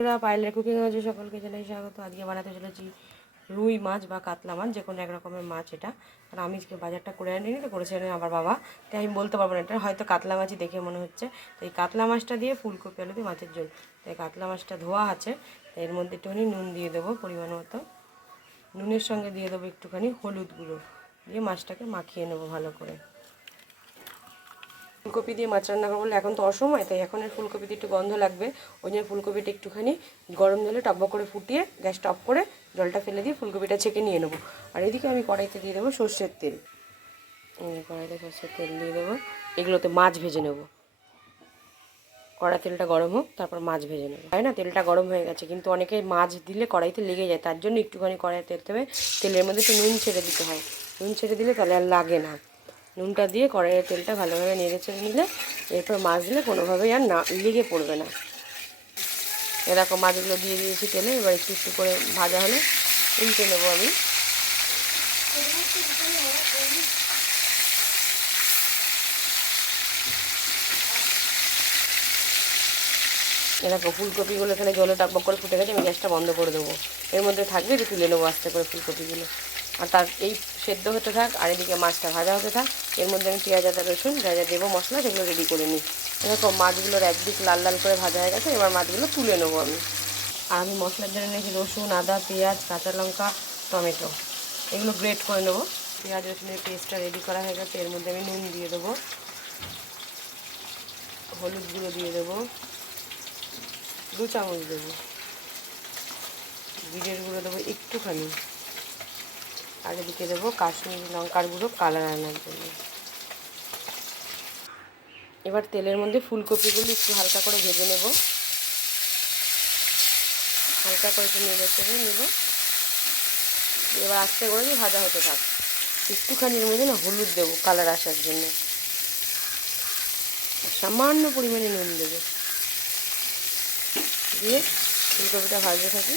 পায়েলের কুকিং হাউসে সকলকে জানাই স্বাগত। আজকে বানাতে চলেছি রুই মাছ বা কাতলা মাছ, যে কোনো এক রকমের মাছ এটা। কারণ আমি বাজারটা করে আনিনি, তো করেছে আমার বাবা, তাই আমি বলতে পারবো না, এটা হয়তো কাতলা মাছই দেখে মনে হচ্ছে। তো এই কাতলা মাছটা দিয়ে ফুলকপি আলু দিয়ে মাছের ঝোল। তাই কাতলা মাছটা ধোয়া আছে, তাই এর মধ্যে একটুখানি নুন দিয়ে দেবো পরিমাণ মতো। নুনের সঙ্গে দিয়ে দেবো একটুখানি হলুদ গুঁড়ো, দিয়ে মাছটাকে মাখিয়ে নেবো ভালো করে। ফুলকপি দিয়ে মাছ রান্না করবো, এখন তো অসময়, তাই এখন এর ফুলকপিতে একটু গন্ধ লাগবে। ওই জন্য ফুলকপিটা একটুখানি গরম জলে টকবক করে ফুটিয়ে গ্যাসটা অফ করে জলটা ফেলে দিয়ে ফুলকপিটা ছেঁকে নিয়ে নেবো। আর এদিকে আমি কড়াইতে দিয়ে দেবো সর্ষের তেল। কড়াইতে সর্ষের তেল দিয়ে দেবো, এগুলোতে মাছ ভেজে নেবো। কড়া তেলটা গরম হোক, তারপর মাছ ভেজে নেবো। তাই না, তেলটা গরম হয়ে গেছে, কিন্তু অনেকে মাছ দিলে কড়াইতে লেগে যায়, তার জন্য একটুখানি কড়াইতে তেল দেবে, তেলের মধ্যে একটু নুন ছেড়ে দিতে হয়। নুন ছেড়ে দিলে তাহলে আর লাগে না। নুনটা দিয়ে কড়াইয়ের তেলটা ভালোভাবে নেড়ে চেড়ে নিলে এরপর মাছ দিলে কোনোভাবেই আর না লেগে পড়বে না। এরকম মাছগুলো দিয়ে দিয়েছি তেলে, এবার একটু একটু করে ভাজা হলে উল্টে নেবো আমি। এরকম ফুলকপিগুলো এখানে জলে টকবক করে ফুটে গেছে, আমি গ্যাসটা বন্ধ করে দেবো। এর মধ্যে থাকবে, একটু তুলে নেবো আস্তে করে ফুলকপিগুলো। আর তার এই সেদ্ধ হতে থাক, আর এদিকে মাছটা ভাজা হতে থাক। এর মধ্যে আমি পেঁয়াজ আদা রসুন যা যা দেবো মশলা, সেগুলো রেডি করে নিই। এরকম মাছগুলোর একদিক লাল লাল করে ভাজা হয়ে গেছে, এবার মাছগুলো তুলে নেবো আমি। আর আমি মশলার জন্য নিয়েছি রসুন, আদা, পেঁয়াজ, কাঁচা লঙ্কা, টমেটো, এগুলো গ্রেট করে নেবো। পেঁয়াজ রসুনের পেস্টটা রেডি করা হয়ে গেছে, এর মধ্যে আমি নুন দিয়ে দেবো, হলুদ গুঁড়ো দিয়ে দেবো 2 চামচ দেবো, জিরের গুঁড়ো দেবো একটুখানি, আর এদিকে দেবো কাশ্মীরি লঙ্কার গুঁড়ো কালার আনার জন্য। এবার তেলের মধ্যে ফুলকপিগুলো একটু হালকা করে ভেজে নেব, হালকা করে একটু নেড়ে চেড়ে নেব। এবার আস্তে করে দিয়ে ভাজা হতে থাক। একটুখানি এর মধ্যে না হলুদ দেবো কালার আসার জন্য, সামান্য পরিমাণে নুন দেবো, দিয়ে ফুলকপিটা ভাজতে থাকি।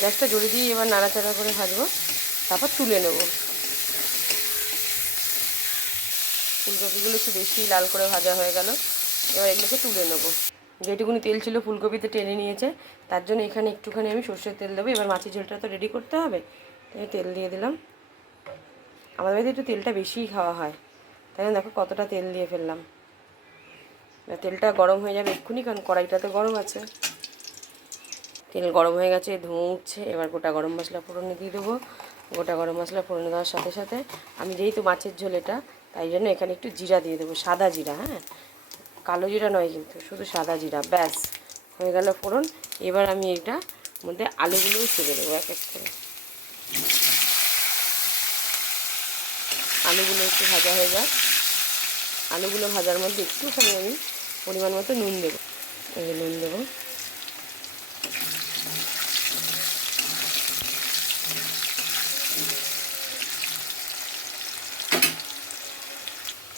গ্যাসটা জোরে দিয়ে এবার নাড়াচাড়া করে ভাজবো, তারপর তুলে নেব। ফুলকপিগুলো একটু বেশি লাল করে ভাজা হয়ে গেল, এবার এগুলোকে তুলে নেবো। যেটুকুনি তেল ছিল ফুলকপিতে টেনে নিয়েছে, তার জন্য এখানে একটুখানি আমি সর্ষের তেল দেবো। এবার মাছের ঝোলটা তো রেডি করতে হবে, তাই তেল দিয়ে দিলাম। আমাদের বাড়িতে একটু তেলটা বেশিই খাওয়া হয়, তাই দেখো কতটা তেল দিয়ে ফেললাম। তেলটা গরম হয়ে যাবে এক্ষুনি, কারণ কড়াইটা তো গরম আছে। তেল গরম হয়ে গেছে, ধোঁয়া উঠছে। এবার গোটা গরম মশলা ফোড়নে দিয়ে দেবো। গোটা গরম মশলা ফোড়নে দেওয়ার সাথে সাথে আমি যেহেতু মাছের ঝোল এটা, তাই জন্য এখানে একটু জিরা দিয়ে দেবো, সাদা জিরা, হ্যাঁ, কালো জিরা নয় কিন্তু, শুধু সাদা জিরা। ব্যাস হয়ে গেল ফোড়ন। এবার আমি এটা মধ্যে আলুগুলোও ছেড়ে দেবো এক এক করে। আলুগুলো একটু ভাজা হয়ে যাক। আলুগুলো ভাজার মধ্যে একটুখানি আমি পরিমাণ মতো নুন দেবো, নুন দেবো।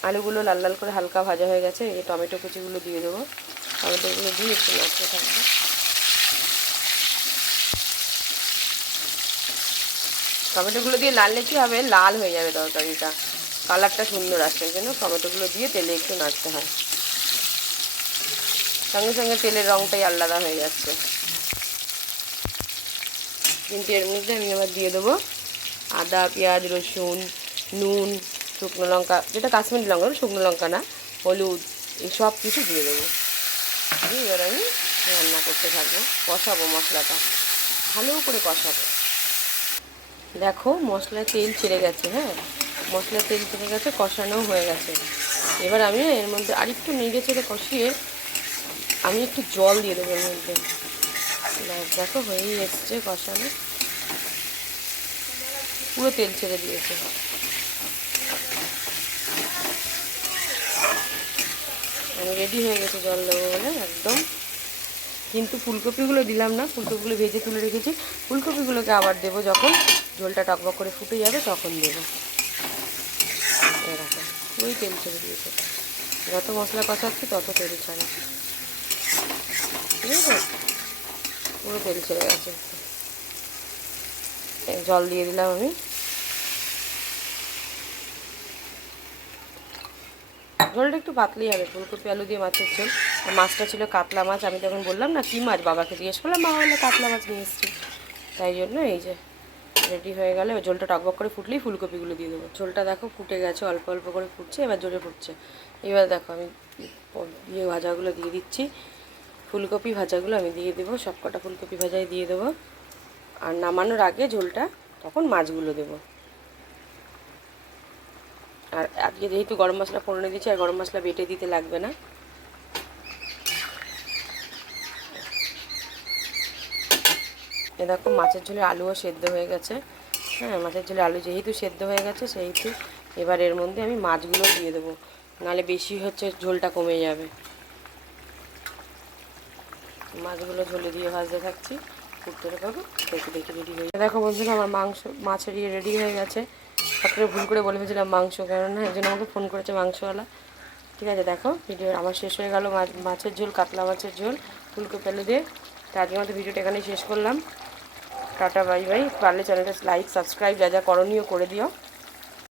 আলুগুলো লাল লাল করে হালকা ভাজা হয়ে গেছে, এই টমেটো কুচিগুলো দিয়ে দেবো। টমেটোগুলো দিয়ে একটু নাড়তে থাকবো। টমেটোগুলো দিয়ে লাললে কী হবে, লাল হয়ে যাবে তরকারিটা, কালারটা সুন্দর আসছে, ওই জন্য টমেটোগুলো দিয়ে তেলে একটু নাড়তে হয়। সঙ্গে সঙ্গে তেলের রঙটাই আলাদা হয়ে যাচ্ছে। কিন্তু এর মধ্যে আমি আবার দিয়ে দেবো আদা, পেঁয়াজ, রসুন, নুন, শুকনো লঙ্কা, যেটা কাশ্মীরি লঙ্কা, শুকনো লঙ্কা না, হলুদ, এই সব কিছু দিয়ে দেবো। দিয়ে এবার আমি রান্না করতে থাকবো, কষাবো মশলাটা, ভালো করে কষাবো। দেখো মশলায় তেল ছেড়ে গেছে, হ্যাঁ, মশলায় তেল ছেড়ে গেছে, কষানোও হয়ে গেছে। এবার আমি এর মধ্যে আরেকটু নেড়ে চেড়ে কষিয়ে আমি একটু জল দিয়ে দেবো এর মধ্যে। দেখো হয়েই এসছে কষানো, পুরো তেল ছেড়ে দিয়েছে। আমি রেডি হয়ে গেছে জল দেবো বলে একদম। কিন্তু ফুলকপিগুলো দিলাম না, ফুলকপিগুলো ভেজে তুলে রেখেছি। ফুলকপিগুলোকে আবার দেবো যখন ঝোলটা টকবক করে ফুটে যাবে, তখন দেবো। এরকম পুরোই তেল ছেড়ে দিয়েছে, যত মশলা কষাচ্ছি তত তেল ছাড়া, ঠিক আছে, পুরো তেল ছেড়ে গেছে। জল দিয়ে দিলাম আমি। ঝোলটা একটু পাতলাই হবে, ফুলকপি আলু দিয়ে মাছের ঝোল। মাছটা ছিল কাতলা মাছ। আমি তখন বললাম না কী মাছ, বাবাকে জিজ্ঞেস করলাম, বাবা বললো কাতলা মাছ নিয়ে এসেছি। তাই জন্য এই যে রেডি হয়ে গেলে ঝোলটা টকবক করে ফুটলেই ফুলকপিগুলো দিয়ে দেবো। ঝোলটা দেখো ফুটে গেছে, অল্প অল্প করে ফুটছে, এবার জোরে ফুটছে। এবার দেখো আমি ভাজাগুলো দিয়ে দিচ্ছি, ফুলকপি ভাজাগুলো আমি দিয়ে দেবো, সব কটা ফুলকপি ভাজাই দিয়ে দেবো। আর নামানোর আগে ঝোলটা তখন মাছগুলো দেবো। আর আজকে যেহেতু গরম মশলা ফোড়নে দিচ্ছি, আর গরম মশলা বেটে দিতে লাগবে না। এ দেখো মাছের ঝোলে আলুও সেদ্ধ হয়ে গেছে। হ্যাঁ, মাছের ঝোলে আলু যেহেতু সেদ্ধ হয়ে গেছে সেহেতু এবার এর মধ্যে আমি মাছগুলো দিয়ে দেবো, নাহলে বেশি হচ্ছে ঝোলটা কমে যাবে। মাছগুলো ঝোলে দিয়ে ভাজতে থাকছি, ফুটতে পাবো দেখে দেখে রেডি হয়ে যায়। দেখো বন্ধুরা আমার মাছের রেডি হয়ে গেছে। তারপরে ভুল করে বলে ফেলছিলাম মাংস, কেননা একজন আমাকে ফোন করেছে মাংসওয়ালা। ঠিক আছে, দেখো ভিডিও আমার শেষ হয়ে গেল, মাছের ঝোল, কাতলা মাছের ঝোল ফুলকপি আলু দিয়ে। তো আজকের মতো ভিডিওটা এখানেই শেষ করলাম। Tata bye bye. পারলে চ্যানেলটা লাইক সাবস্ক্রাইব যা যা করণীয় করে দিও।